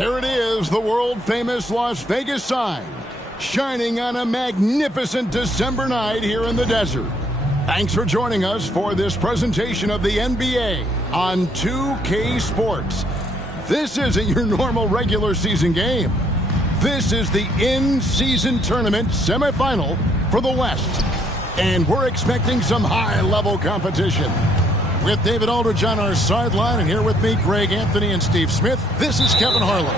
There it is, the world-famous Las Vegas sign, shining on a magnificent December night here in the desert. Thanks for joining us for this presentation of the NBA on 2K Sports. This isn't your normal regular season game. This is the in-season tournament semifinal for the West. And we're expecting some high-level competition. With David Aldridge on our sideline, and here with me, Greg Anthony and Steve Smith, this is Kevin Harlan.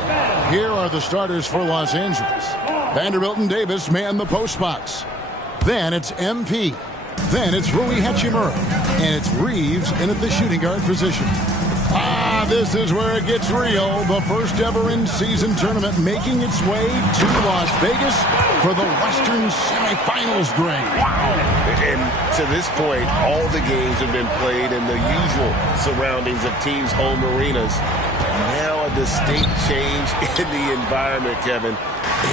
Here are the starters for Los Angeles. Vanderbilt and Davis man the post box. Then it's MP. Then it's Rui Hachimura. And it's Reeves in at the shooting guard position. This is where it gets real. The first ever in-season tournament making its way to Las Vegas for the Western semifinals, Greg. Wow. And to this point, all the games have been played in the usual surroundings of teams' home arenas. Now a distinct change in the environment, Kevin,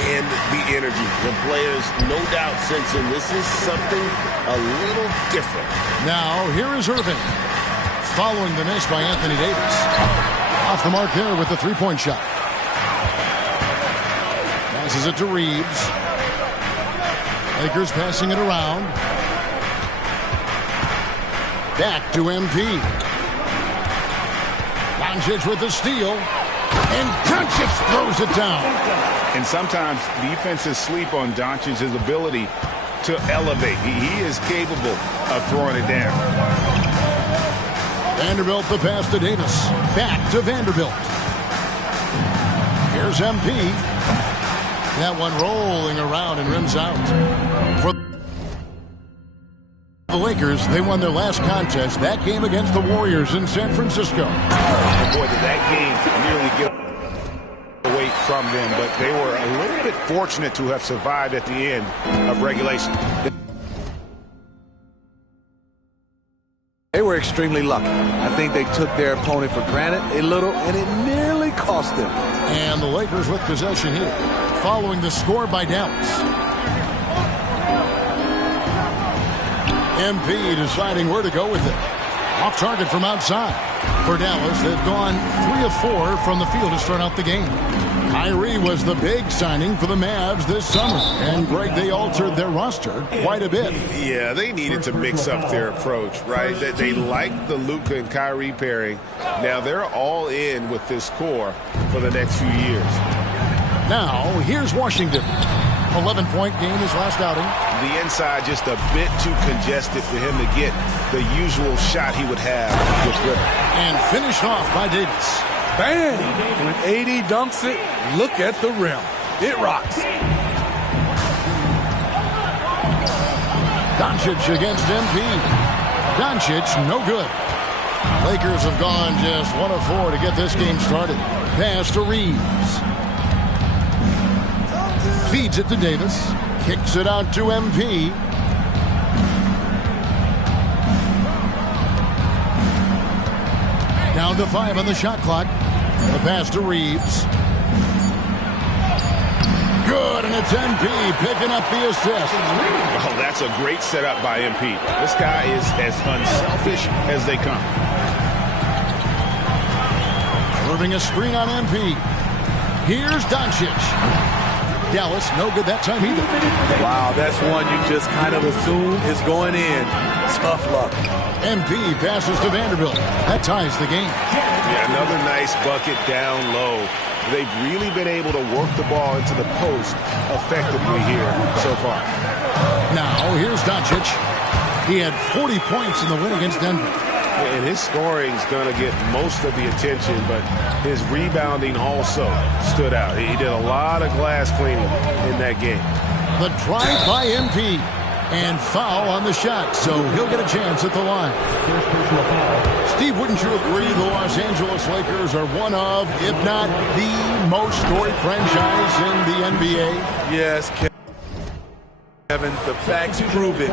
and the energy. The players, no doubt, sensing this is something a little different. Now, here is Irving. Following the miss by Anthony Davis. Off the mark there with the three-point shot. Passes it to Reeves. Lakers passing it around. Back to MP. Doncic with the steal. And Doncic throws it down. And sometimes defenses sleep on Doncic's ability to elevate. He is capable of throwing it down. Vanderbilt the pass to Davis. Back to Vanderbilt. Here's MP. That one rolling around and rims out. For the Lakers, they won their last contest, that game against the Warriors in San Francisco. And boy, did that game nearly get away from them, but they were a little bit fortunate to have survived at the end of regulation. They were extremely lucky. I think they took their opponent for granted a little, and it nearly cost them. And the Lakers with possession here, following the score by Dallas. MP deciding where to go with it. Off target from outside. For Dallas, they've gone 3 of 4 from the field to start out the game. Kyrie was the big signing for the Mavs this summer. And, Greg, they altered their roster quite a bit. Yeah, they needed to mix up their approach, right? They like the Luka and Kyrie pairing. Now they're all in with this core for the next few years. Now, here's Washington. 11-point game his last outing. The inside just a bit too congested for him to get the usual shot he would have with Ritter. And finished off by Davis. Bam! When AD dunks it, look at the rim. It rocks. Doncic against MP. Doncic, no good. Lakers have gone just 1 of 4 to get this game started. Pass to Reeves. Feeds it to Davis. Kicks it out to MP. Down to 5 on the shot clock. The pass to Reeves. Good, and it's MP picking up the assist. Oh, that's a great setup by MP. This guy is as unselfish as they come. Moving a screen on MP. Here's Doncic. Dallas, no good that time either. Wow, that's one you just kind of assume is going in. Tough luck. MP passes to Vanderbilt. That ties the game. Yeah, another nice bucket down low. They've really been able to work the ball into the post effectively here so far. Now, here's Doncic. He had 40 points in the win against Denver. And his scoring is going to get most of the attention, but his rebounding also stood out. He did a lot of glass cleaning in that game. The drive by MP. And foul on the shot, so he'll get a chance at the line. Steve, wouldn't you agree the Los Angeles Lakers are one of, if not the most storied franchise in the NBA? Yes, Kevin, the facts prove it.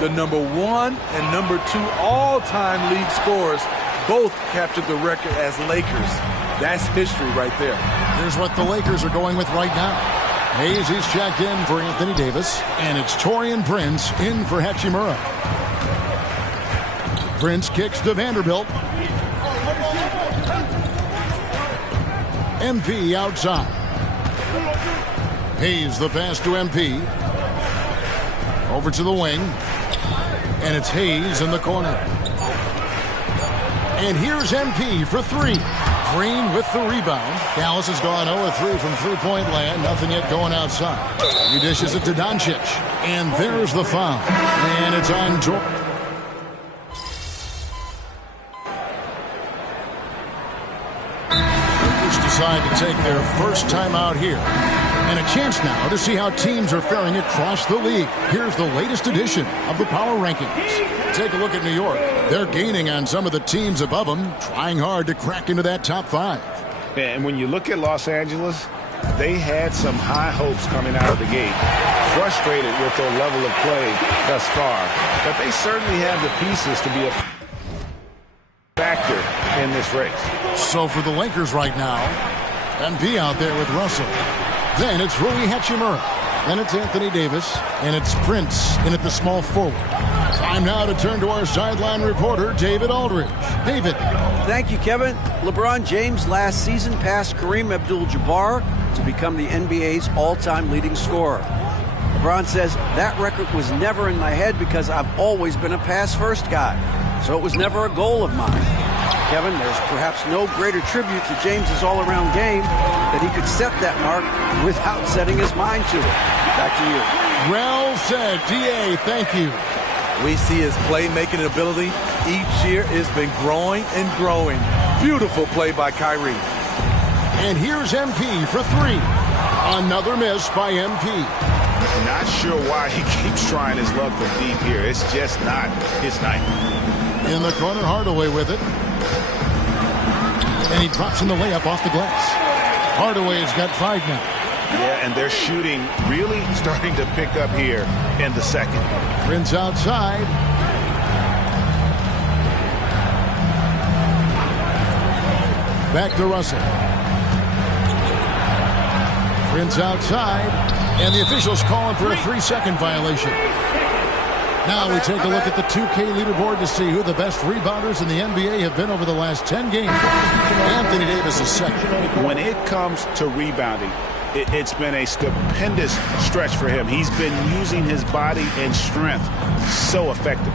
The number 1 and number 2 all-time league scorers both captured the record as Lakers. That's history right there. Here's what the Lakers are going with right now. Hayes is checked in for Anthony Davis, and it's Taurean Prince in for Hachimura. Prince kicks to Vanderbilt. MP outside. Hayes the pass to MP. Over to the wing. And it's Hayes in the corner. And here's MP for three. Green with the rebound. Dallas has gone 0-3 from three-point land. Nothing yet going outside. He dishes it to Doncic. And there's the foul. And it's on Jordan. Decide to take their first time out here. And a chance now to see how teams are faring across the league. Here's the latest edition of the Power Rankings. Take a look at New York. They're gaining on some of the teams above them, trying hard to crack into that top 5. And when you look at Los Angeles, they had some high hopes coming out of the gate. Frustrated with their level of play thus far. But they certainly have the pieces to be a factor in this race. So for the Lakers right now, MP out there with Russell. Then it's Rui Hachimura. Then it's Anthony Davis. And it's Prince in at the small forward. Time now to turn to our sideline reporter, David Aldridge. David. Thank you, Kevin. LeBron James last season passed Kareem Abdul-Jabbar to become the NBA's all-time leading scorer. LeBron says, that record was never in my head because I've always been a pass-first guy. So it was never a goal of mine. Kevin, there's perhaps no greater tribute to James's all-around game that he could set that mark without setting his mind to it. Back to you. Well said, D.A. Thank you. We see his playmaking ability each year has been growing and growing. Beautiful play by Kyrie. And here's MP for three. Another miss by MP. Not sure why he keeps trying his luck from deep here. It's just not his night. In the corner, Hardaway with it. And he drops in the layup off the glass. Hardaway's got 5 now. Yeah, and their shooting really starting to pick up here in the second. Prince outside. Back to Russell. Prince outside. And the officials calling for a 3-second violation. Now we take a look at the 2K leaderboard to see who the best rebounders in the NBA have been over the last 10 games. Anthony Davis is second. When it comes to rebounding, it's been a stupendous stretch for him. He's been using his body and strength so effectively.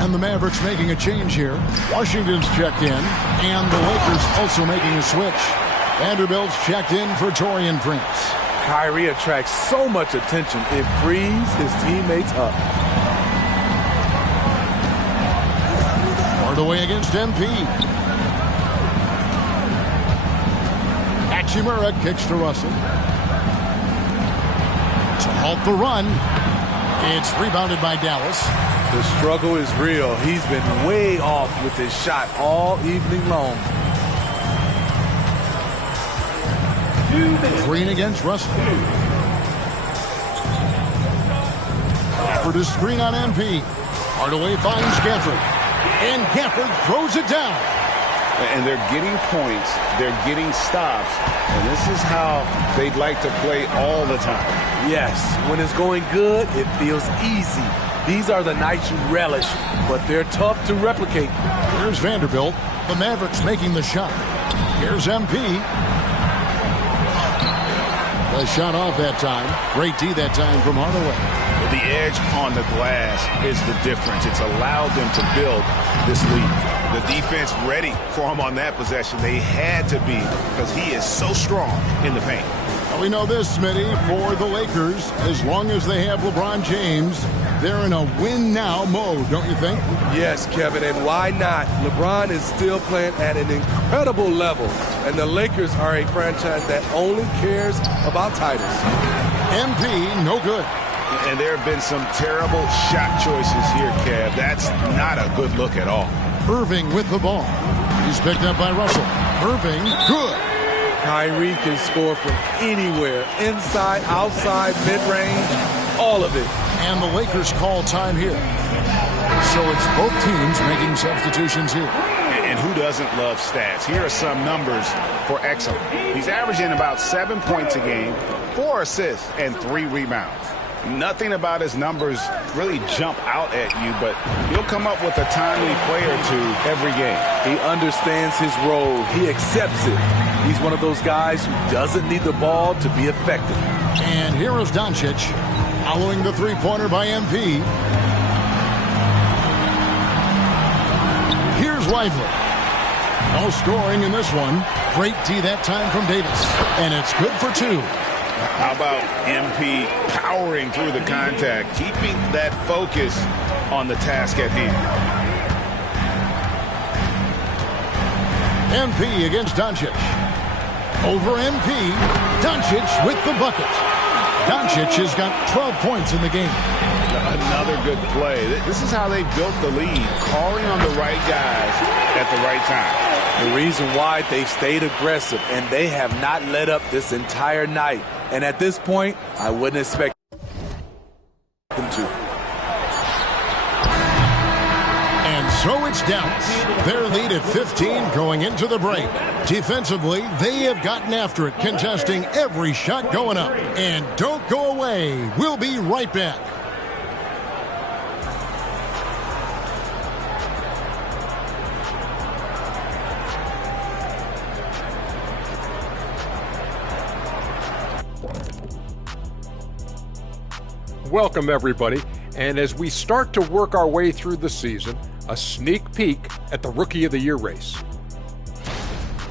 And the Mavericks making a change here. Washington's checked in, and the Lakers also making a switch. Vanderbilt's checked in for Taurean Prince. Kyrie attracts so much attention, it frees his teammates up. Hardaway against MP. Hachimura kicks to Russell. To halt the run. It's rebounded by Dallas. The struggle is real. He's been way off with his shot all evening long. Green against Russell. For the screen on MP. Hardaway finds Gafford. And Gafford throws it down. And they're getting points. They're getting stops. And this is how they'd like to play all the time. Yes, when it's going good, it feels easy. These are the nights you relish, but they're tough to replicate. Here's Vanderbilt. The Mavericks making the shot. Here's MP. The shot off that time. Great D that time from Hardaway. The edge on the glass is the difference. It's allowed them to build this lead. The defense ready for him on that possession. They had to be because he is so strong in the paint. Well, we know this, Smitty, for the Lakers, as long as they have LeBron James, they're in a win-now mode, don't you think? Yes, Kevin, and why not? LeBron is still playing at an incredible level, and the Lakers are a franchise that only cares about titles. MP, no good. And there have been some terrible shot choices here, Kev. That's not a good look at all. Irving with the ball. He's picked up by Russell. Irving, good. Kyrie can score from anywhere, inside, outside, mid-range, all of it. And the Lakers call time here. So it's both teams making substitutions here. And who doesn't love stats? Here are some numbers for Exum. He's averaging about 7 points a game, 4 assists, and 3 rebounds. Nothing about his numbers really jump out at you, but he'll come up with a timely play or two every game. He understands his role. He accepts it. He's one of those guys who doesn't need the ball to be effective. And here is Doncic following the three-pointer by MP. Here's Lively. No scoring in this one. Great D that time from Davis. And it's good for two. How about MP powering through the contact, keeping that focus on the task at hand? MP against Doncic. Over MP. Doncic with the bucket. Doncic has got 12 points in the game. Another good play. This is how they built the lead, calling on the right guys at the right time. The reason why they've stayed aggressive, and they have not let up this entire night. And at this point, I wouldn't expect them to. And so it's Dallas. Their lead at 15 going into the break. Defensively, they have gotten after it, contesting every shot going up. And don't go away. We'll be right back. Welcome, everybody. And as we start to work our way through the season, a sneak peek at the Rookie of the Year race.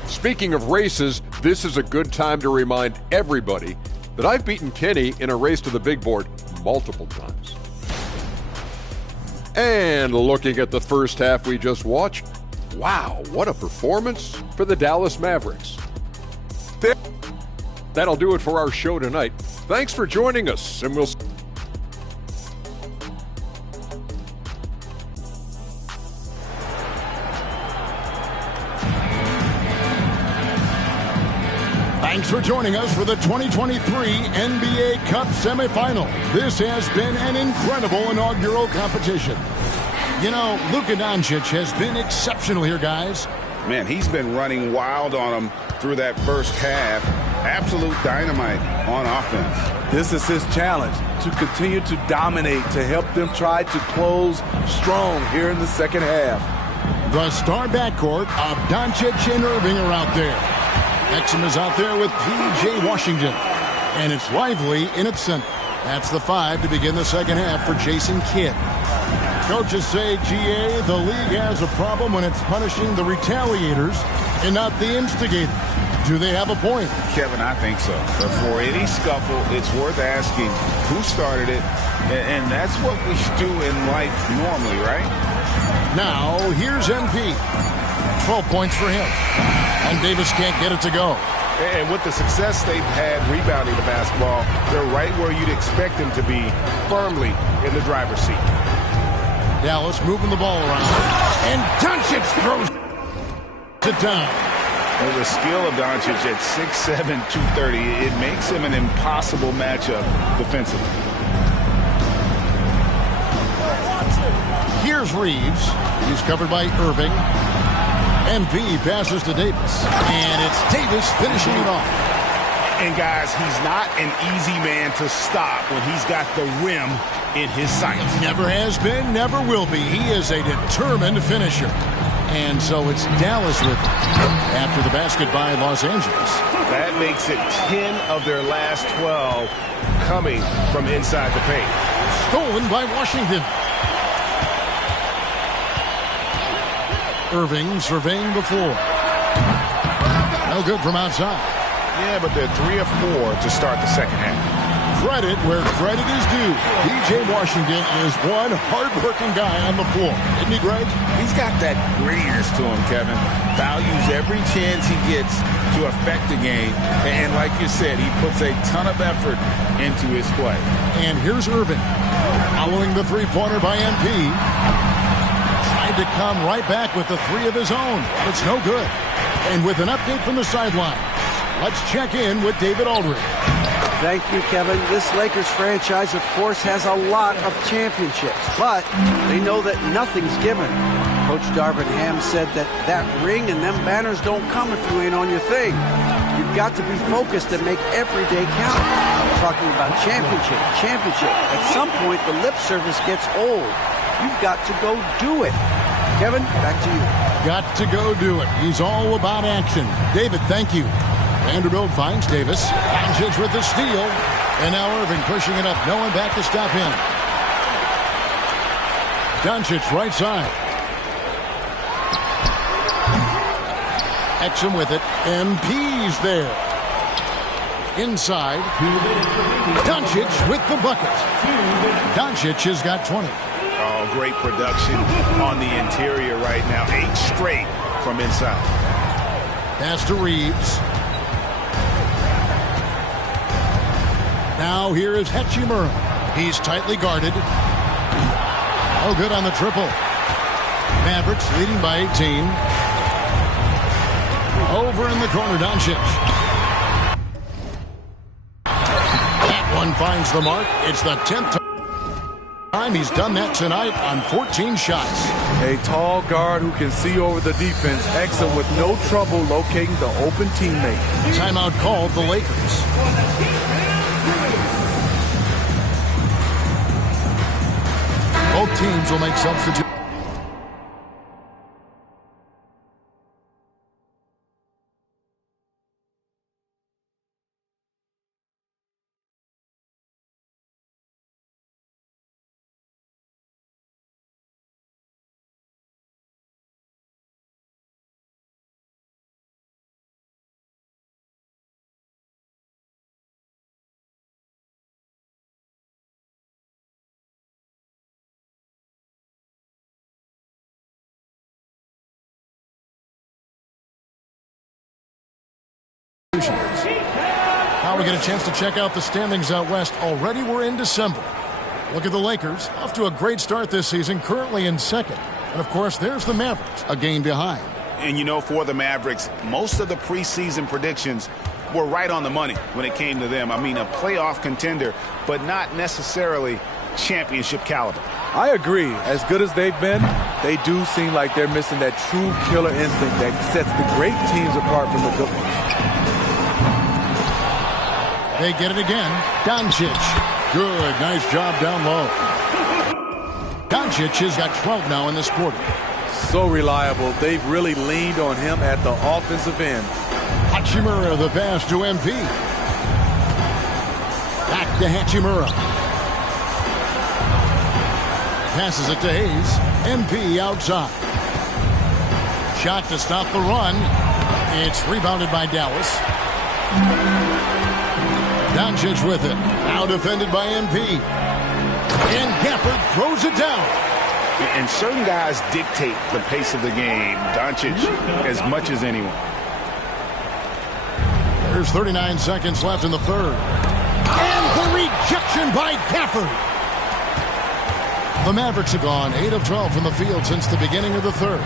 Speaking of races, this is a good time to remind everybody that I've beaten Kenny in a race to the big board multiple times. And looking at the first half we just watched, wow, what a performance for the Dallas Mavericks. That'll do it for our show tonight. Thanks for joining us, and we'll Thanks for joining us for the 2023 NBA Cup semifinal. This has been an incredible inaugural competition. You know, Luka Doncic has been exceptional here, guys. Man, he's been running wild on them through that first half. Absolute dynamite on offense. This is his challenge, to continue to dominate, to help them try to close strong here in the second half. The star backcourt of Doncic and Irving are out there. Exum is out there with P.J. Washington. And it's Lively in its center. That's the 5 to begin the second half for Jason Kidd. Coaches say, GA, the league has a problem when it's punishing the retaliators and not the instigators. Do they have a point? Kevin, I think so. But for any scuffle, it's worth asking who started it. And that's what we do in life normally, right? Now, here's MP. 12 points for him. And Davis can't get it to go. And with the success they've had rebounding the basketball, they're right where you'd expect them to be, firmly in the driver's seat. Dallas moving the ball around. And Doncic throws it down. With the skill of Doncic at 6'7", 230, it makes him an impossible matchup defensively. Here's Reeves. He's covered by Irving. MP passes to Davis. And it's Davis finishing it off. And guys, he's not an easy man to stop when he's got the rim in his sights. Never has been, never will be. He is a determined finisher. And so it's Dallas with it after the basket by Los Angeles. That makes it 10 of their last 12 coming from inside the paint. Stolen by Washington. Irving surveying the floor. No good from outside. Yeah, but they're 3 of 4 to start the second half. Credit where credit is due. P.J. Washington is one hard-working guy on the floor. Isn't he, Greg? He's got that grittiness to him, Kevin. Values every chance he gets to affect the game. And like you said, he puts a ton of effort into his play. And here's Irving. Following the three-pointer by MP. Tried to come right back with the 3 of his own. It's no good. And with an update from the sideline, let's check in with David Aldridge. Thank you, Kevin. This Lakers franchise, of course, has a lot of championships, but they know that nothing's given. Coach Darvin Ham said that ring and them banners don't come if you ain't on your thing. You've got to be focused and make every day count. Talking about championship. At some point, the lip service gets old. You've got to go do it. Kevin, back to you. got to go do it. He's all about action. David, thank you. Vanderbilt finds Davis. Doncic with the steal. And now Irving pushing it up. No one back to stop him. Doncic right side. Exum with it. MP's there. Inside. Doncic with the bucket. Doncic has got 20. Oh, great production on the interior right now. 8 straight from inside. Pass to Reeves. Now here is Hachimura. He's tightly guarded. Oh, good on the triple. Mavericks leading by 18. Over in the corner, Doncic. That one finds the mark. It's the 10th time he's done that tonight on 14 shots. A tall guard who can see over the defense. Exum with no trouble locating the open teammate. Timeout called the Lakers. Both teams will make substitutions. Now we get a chance to check out the standings out west. Already we're in December. Look at the Lakers, off to a great start this season, currently in second. And of course, there's the Mavericks, a game behind. And you know, for the Mavericks, most of the preseason predictions were right on the money when it came to them. I mean, a playoff contender, but not necessarily championship caliber. I agree. As good as they've been, they do seem like they're missing that true killer instinct that sets the great teams apart from the good ones. They get it again. Doncic. Good. Nice job down low. Doncic has got 12 now in this quarter. So reliable. They've really leaned on him at the offensive end. Hachimura, the pass to MP. Back to Hachimura. Passes it to Hayes. MP outside. Shot to stop the run. It's rebounded by Dallas. Doncic with it. Now defended by MP. And Gafford throws it down. And certain guys dictate the pace of the game. Doncic as much as anyone. There's 39 seconds left in the third. And the rejection by Gafford. The Mavericks have gone 8 of 12 from the field since the beginning of the third.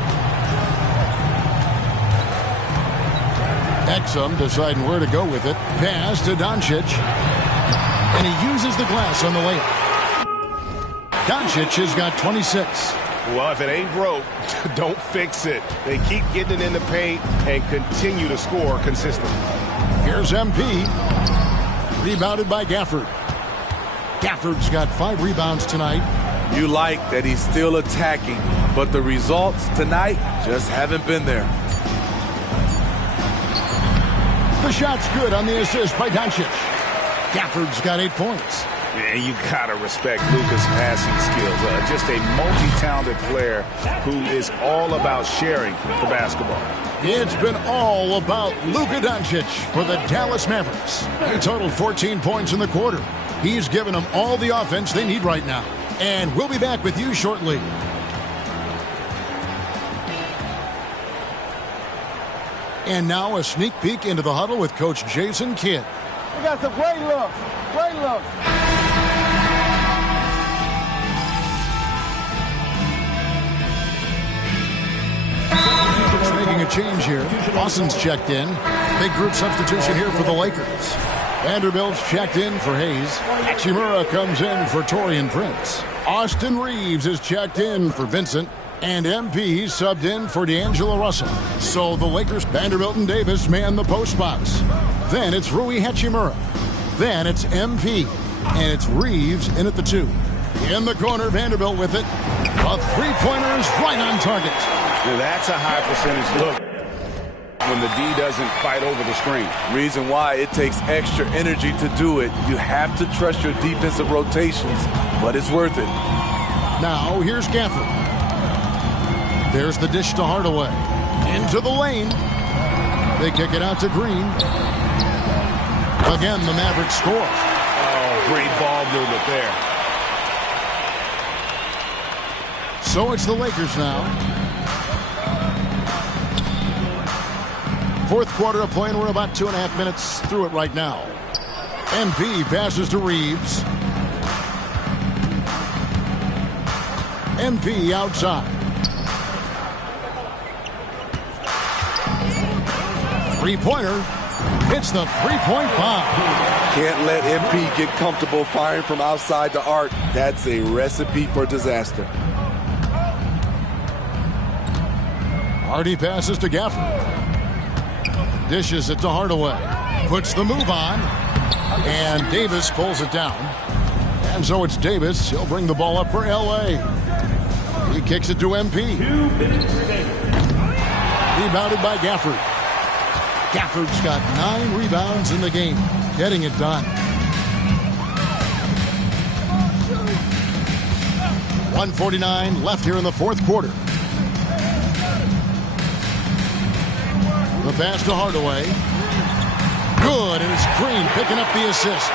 Exum deciding where to go with it. Pass to Doncic. And he uses the glass on the layup. Doncic has got 26. Well, if it ain't broke, don't fix it. They keep getting it in the paint and continue to score consistently. Here's MP. Rebounded by Gafford. Gafford's got 5 rebounds tonight. You like that he's still attacking, but the results tonight just haven't been there. The shot's good on the assist by Doncic. Gafford's got 8 points. And you gotta respect Luka's passing skills. Just a multi-talented player who is all about sharing the basketball. It's been all about Luka Doncic for the Dallas Mavericks. He totaled 14 points in the quarter. He's given them all the offense they need right now. And we'll be back with you shortly. And now a sneak peek into the huddle with Coach Jason Kidd. We got some great looks. Great looks. Just making a change here. Austin's checked in. Big group substitution here for the Lakers. Vanderbilt's checked in for Hayes. Hachimura comes in for Taurean Prince. Austin Reeves is checked in for Vincent. And MP subbed in for D'Angelo Russell. So the Lakers, Vanderbilt and Davis man the post box. Then it's Rui Hachimura. Then it's MP. And it's Reeves in at the 2. In the corner, Vanderbilt with it. A three-pointer is right on target. That's a high percentage look when the D doesn't fight over the screen. Reason why it takes extra energy to do it. You have to trust your defensive rotations, but it's worth it. Now, here's Gafford. There's the dish to Hardaway. Into the lane. They kick it out to Green. Again, the Mavericks score. Oh, great ball movement there. So it's the Lakers now. Fourth quarter of play, and we're about 2.5 minutes through it right now. MP passes to Reeves. MP outside. Three-pointer hits the three-point bomb. Can't let MP get comfortable firing from outside the arc. That's a recipe for disaster. Hardy passes to Gafford. Dishes it to Hardaway. Puts the move on. And Davis pulls it down. And so it's Davis. He'll bring the ball up for L.A. He kicks it to MP. Rebounded by Gafford. Gafford's got 9 rebounds in the game. Getting it done. 1:49 left here in the fourth quarter. The pass to Hardaway. Good, and it's Green picking up the assist.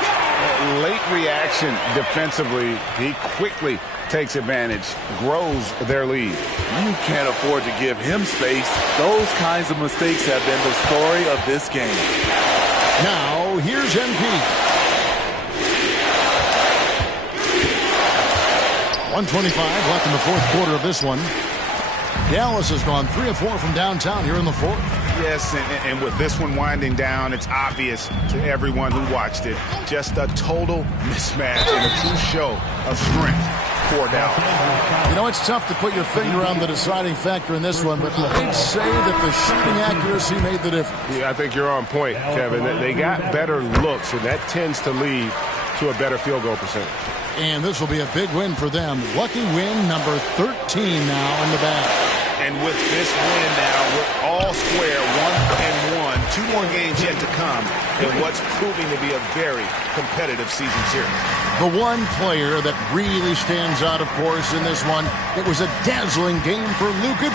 Late reaction defensively. He quickly takes advantage, grows their lead. You can't afford to give him space. Those kinds of mistakes have been the story of this game. Now, here's MP. 1:25 left in the fourth quarter of this one. Dallas has gone 3 of 4 from downtown here in the fourth. Yes, and with this one winding down, it's obvious to everyone who watched it. Just a total mismatch and a true show of strength for Dallas. You know, it's tough to put your finger on the deciding factor in this one, but I'd say that the shooting accuracy made the difference. Yeah, I think you're on point, Kevin. They got better looks, and that tends to lead to a better field goal percentage. And this will be a big win for them. Lucky win number 13 now in the bag. And with this win now, we're all square, 1-1. 2 more games yet to come in what's proving to be a very competitive season series. The one player that really stands out, of course, in this one, it was a dazzling game for Luka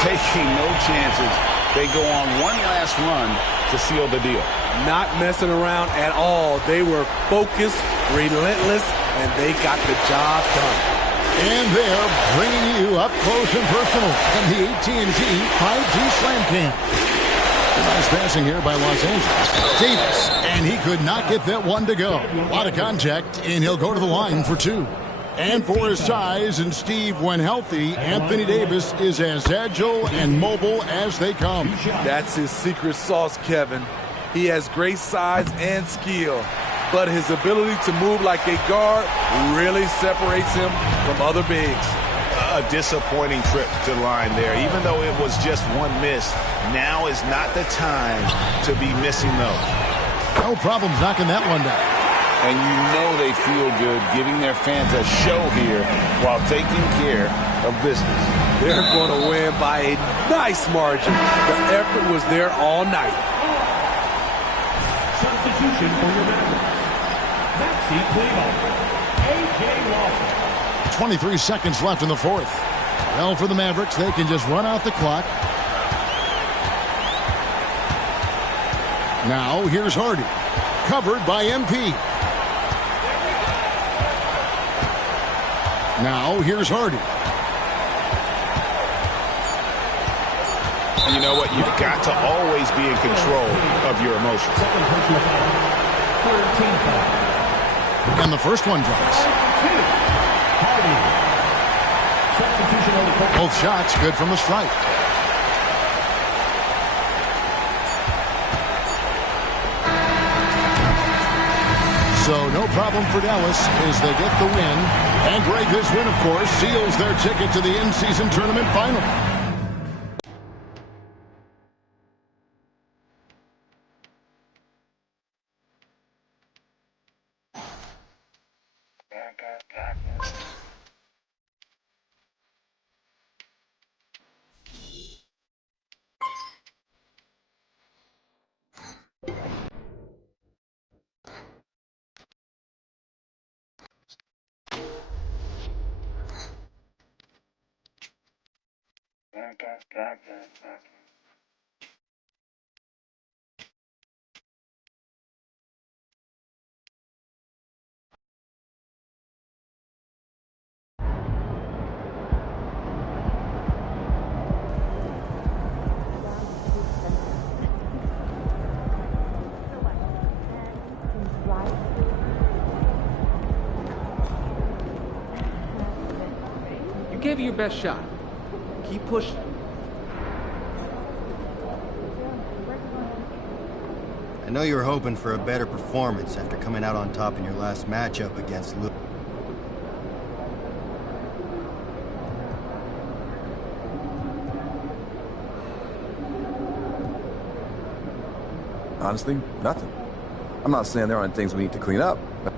Taking no chances. They go on one last run to seal the deal. Not messing around at all. They were focused, relentless, and they got the job done. And they're bringing you up close and personal from the AT&T 5G Slam Cam. Nice passing here by Los Angeles. Davis, and he could not get that one to go. A lot of contact, and he'll go to the line for 2. And for his size, and Steve, when healthy, Anthony Davis is as agile and mobile as they come. That's his secret sauce, Kevin. He has great size and skill, but his ability to move like a guard really separates him from other bigs. A disappointing trip to the line there. Even though it was just one miss, now is not the time to be missing those. No problems knocking that one down. And you know they feel good giving their fans a show here while taking care of business. They're going to win by a nice margin. The effort was there all night. Substitution for your Mavericks. Maxi Kleber. A.J. Lawson. 23 seconds left in the fourth. Well, for the Mavericks, they can just run out the clock. Now, here's Hardy. Covered by MP. Now, here's Hardy. You know what? You've got to always be in control of your emotions. And the first one drops. Both shots good from the strike. So no problem for Dallas as they get the win. And Greg, this win, of course, seals their ticket to the in-season tournament final. You gave it your best shot. Keep pushing. I know you were hoping for a better performance after coming out on top in your last matchup against Lou. Honestly, nothing. I'm not saying there aren't things we need to clean up, but